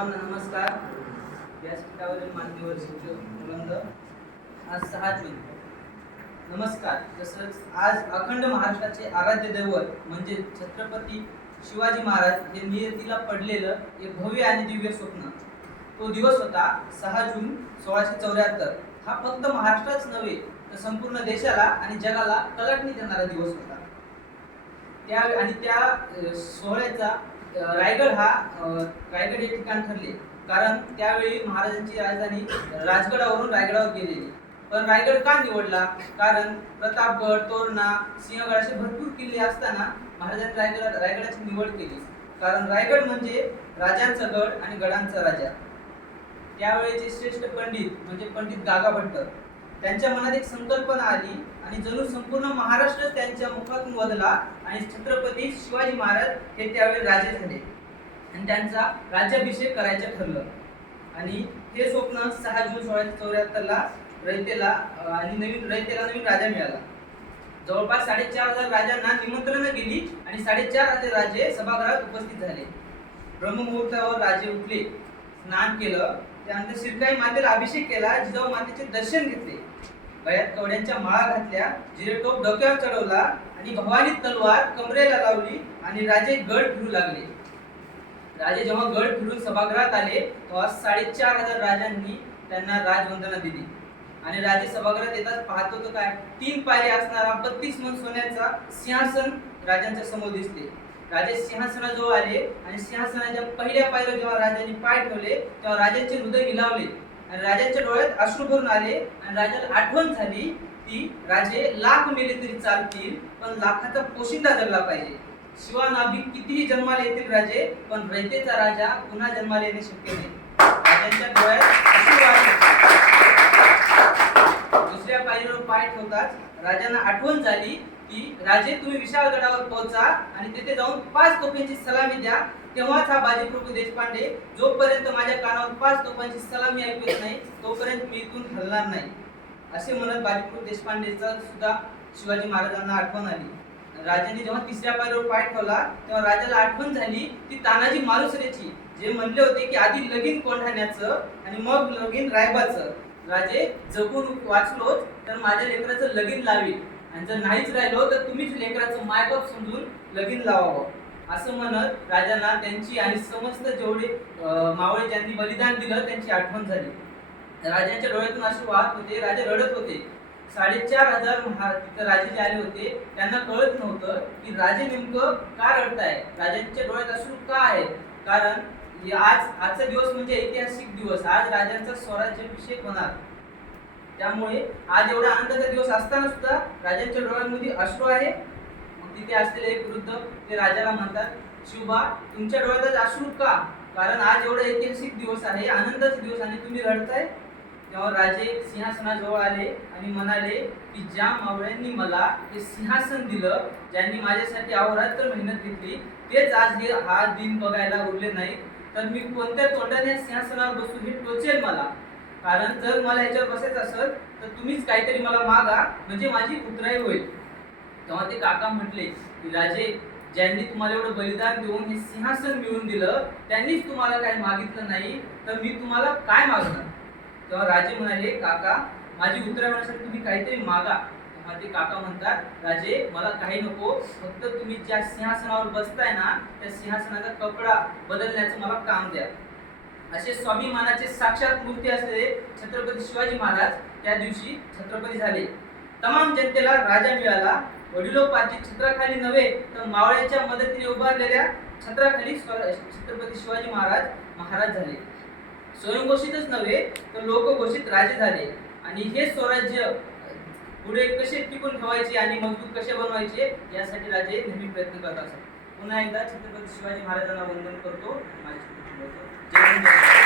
सर्वांना नमस्कार. व्यासपीठावरील मान्यवर शिक्षक मुलंद, आज 6 जून. नमस्कार. तसंच आज अखंड महाराष्ट्राचे आराध्य दैवत म्हणजे छत्रपती शिवाजी महाराज हे नियतीला पडलेलं एक भव्य आणि दिव्य स्वप्न. तो दिवस होता 6 जून 1674. हा फक्त महाराष्ट्राच नव्हे तर संपूर्ण देशाला आणि जगाला कलाटणी देणारा दिवस होता. त्या सोहळ्याचा रायगड हे ठिकाण ठरले, कारण त्यावेळी महाराजांची राजधानी राजगडावरून रायगडावर गेलेली. पण रायगड का निवडला? कारण प्रतापगड, तोरणा, सिंहगड असे भरपूर किल्ले असताना महाराजांनी रायगडाची निवड केली. कारण रायगड म्हणजे राजांचा गड आणि गडांचा राजा. त्यावेळेचे श्रेष्ठ पंडित म्हणजे पंडित गागाभट्ट, त्यांच्या मनात एक संकल्पना आली आणि जणू संपूर्ण महाराष्ट्र त्यांच्या मुखातून वधला आणि छत्रपती शिवाजी महाराज हे त्यावेळी राजे झाले आणि त्यांचा राज्याभिषेक करायचं ठरलं. आणि हे स्वप्न 6 जून 1674 रयतेला नवीन राजा मिळाला. जवळपास 4,500 राजांना निमंत्रण गेली आणि 4,500 राजे सभागृहात उपस्थित झाले. ब्रह्ममुहूर्तावर राजे उठले, स्नान केलं, त्यानंतर शिरकाई मातेला अभिषेक केला, जिजाऊ मातेचे दर्शन घेतले, गळ्यात कवड्यांच्या माळा घातल्या, जिरेटोप डोक्यावर चढवला आणि भवानी तलवार कमरेला लावली आणि राजे गड फिरू लागले. राजे जेव्हा गड फिरून सभागृहात आले तेव्हा 4,500 राजांनी त्यांना राजवंदना दिली. आणि राजे सभागृहात येतात पाहतो तर काय, 3 पायऱ्या असणारा 32 मन सोन्याचा सिंहासन राजांच्या समोर दिसते. राजे सिंहासनाजवळ आले आणि सिंहासनाच्या पहिल्या पायरीवर जेव्हा राजांनी पाय ठेवले तेव्हा राजांचे हृदय हिलावले आणि राजांच्या डोळ्यात अश्रू भरून आले आणि राजाला आठवण झाली की राजे लाख मेले तरी चालतील, पण लाखाचा पोशिंदा जगला पाहिजे. शिवानाभी कितीही जन्माला येतील राजे, पण रयतेचा राजा पुन्हा जन्माला येणे शक्य नाही. राजांच्या डोळ्यात अश्रू आले. दुसऱ्या पायरीवर पाय ठेवताच राजांना आठवण झाली की राजे तुम्ही विशाळगडावर पोहोचा आणि तिथे जाऊन 5 तोफांची सलामी द्या. तेव्हाच हा बाजीप्रभू देशपांडे, जोपर्यंत माझ्या कानावर 5 तोफांची सलामी ऐकू येत नाही तोपर्यंत मी इथून हलणार नाही, असे म्हणत बाजीप्रभू देशपांडेचा सुद्धा शिवाजी महाराजांना आठवण आली. राजांनी जेव्हा 3ऱ्या पायरीवर पाय ठेवला तेव्हा राजाला आठवण झाली ती तानाजी मालुसरेची, जे म्हणले होते की आधी लगीन कोंढाण्याचं आणि मग लगीन रायबाचं. राजे जगून वाचलोच तर माझ्या लेकराचं लगीन लावी, आणि जर नाहीच राहिलो तर तुम्हीच लेकराचं मायबाप समजून लगीन लावावं, असं म्हणत राजांना त्यांची आणि समस्त जेवढे मावळे ज्यांनी बलिदान दिलं त्यांची आठवण झाली. राजांच्या डोळ्यातून अश्रू वाहत होते, राजे रडत होते. 4,500 तिथे राजे जे आले होते त्यांना कळत नव्हतं की राजे नेमकं का रडताय, राजांच्या डोळ्यात अश्रू का आहे. कारण आजचा दिवस म्हणजे ऐतिहासिक दिवस, आज राजांचा स्वराज्याभिषेक होणार. त्यामुळे आज एवढा आनंदाचा दिवस असताना सुद्धा राजांच्या डोळ्यांमध्ये अश्रू आहे. मग तिथे असलेले एक वृद्ध ते राजाला म्हणतात, शिवबा तुमच्या डोळ्यात अश्रू का? कारण आज एवढा ऐतिहासिक दिवस आहे, आनंदाचा दिवस, आणि तुम्ही रडताय. तेव्हा राजे सिंहासनाजवळ आले आणि म्हणाले की ज्या मावळ्यांनी मला हे सिंहासन दिलं, ज्यांनी माझ्यासाठी अहोरात्र मेहनत घेतली, तेच आज हा दिन बघायला उरले नाही, तर मी कोणत्या तोंडाने सिंहासनावर बसू हे टोचेल मला. कारण जर मला याच्यावर बसायचं असेल तर तुम्हीच काहीतरी मला मागा, म्हणजे माझी उतराई होईल. तेव्हा ते काका म्हटले की राजे, ज्यांनी तुम्हाला एवढं बलिदान देऊन हे सिंहासन मिळवून दिलं त्यांनीच तुम्हाला काही मागितलं नाही, तर मी तुम्हाला काय मागणार. तेव्हा राजे म्हणाले, काका माझी उतराई होण्यासाठी तुम्ही काहीतरी मागा. तेव्हा ते काका म्हणतात, राजे मला काही नको, फक्त तुम्ही ज्या सिंहासनावर बसताय ना त्या सिंहासनाचा कपडा बदलण्याचं मला काम द्या. असे स्वाभिमानाचे साक्षात मूर्ती असलेले छत्रपती शिवाजी महाराज त्या दिवशी छत्रपती झाले. तमाम जनतेला राजा मिळाला. वडिलोपार्जित छत्राखाली नव्हे तर मावळ्यांच्या मदतीने उभारलेल्या छत्राखाली छत्रपती शिवाजी महाराज झाले. स्वयंघोषितच नव्हे तर लोकघोषित राजे झाले. आणि हे स्वराज्य पुढे कसे टिकून ठेवायचे आणि मजबूत कसे बनवायचे यासाठी राजे नेहमी प्रयत्न करत असतात. पुन्हा एकदा छत्रपती शिवाजी महाराजांना वंदन करतो. जय हिंद.